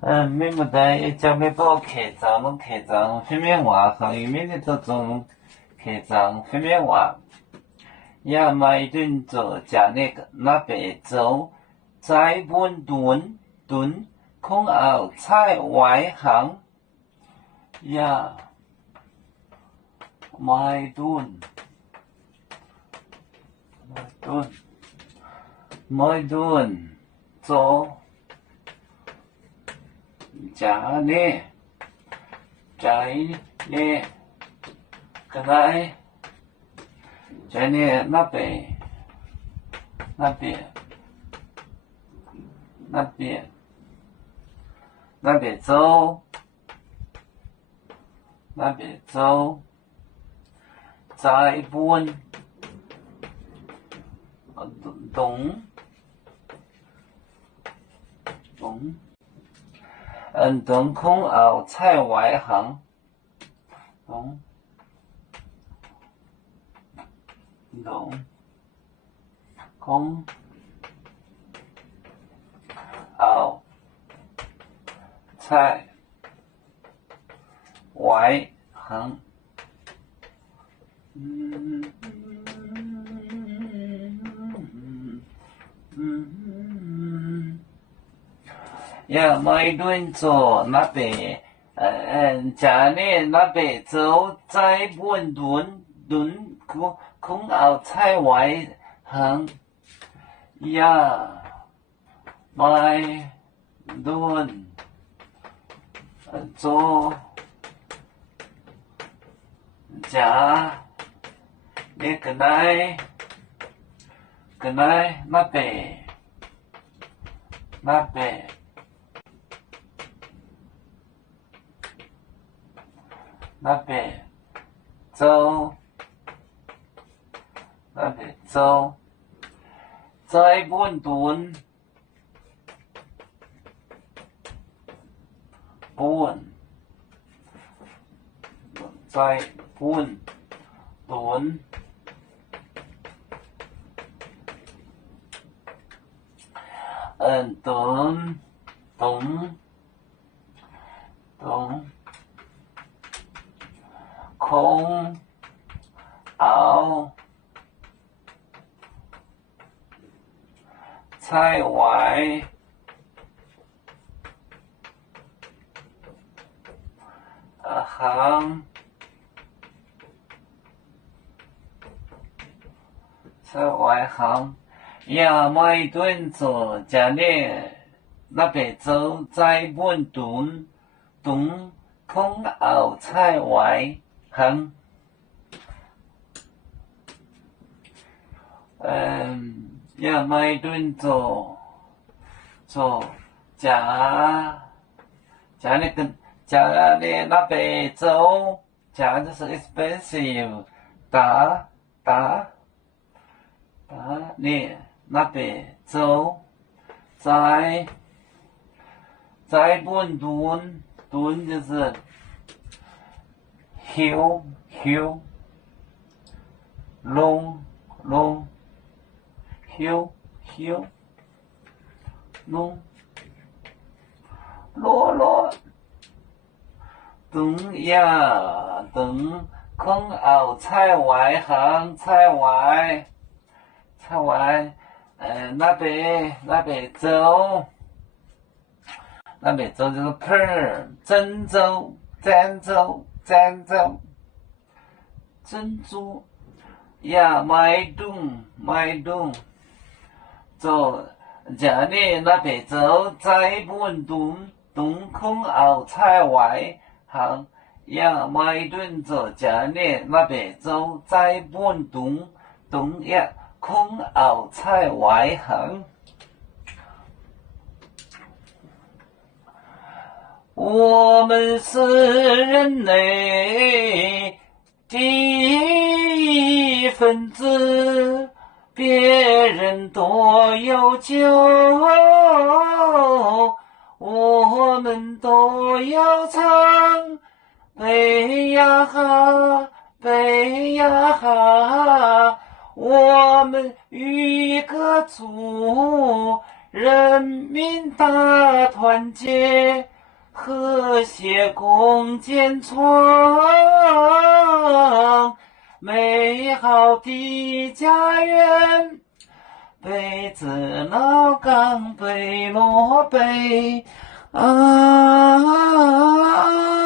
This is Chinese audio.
民不在将没报开张分面话和语面的这种开张分面话，也买顿做加那个那边走，在本吨空后菜外行，也买顿做。加呢，在呢，个来，在呢那边走，在本东，东空后菜外行，东空后菜外行。呀，买顿做那边，家里那边走在本吨空后菜外行，呀，买顿做家里个来那边走在本吨在本吨空后菜外行，菜外行，呀，买顿做家里那边走在本吨空后菜外行。要买顿做家里那边走，家就是 expensive，打你那边走，在本吨就是 hill long hill long 落等空后菜外行菜外那边走就是 per 珍珠呀买顿走家里那边走在本吨空后菜外行呀买顿走家里那边走在本吨呀空后菜外行。我们是人类第一分子，别人多有酒，我们都要唱。贝呀哈，贝呀哈，我们与歌组人民大团结，和谐共建创美好的家园。北子老岗北落北啊。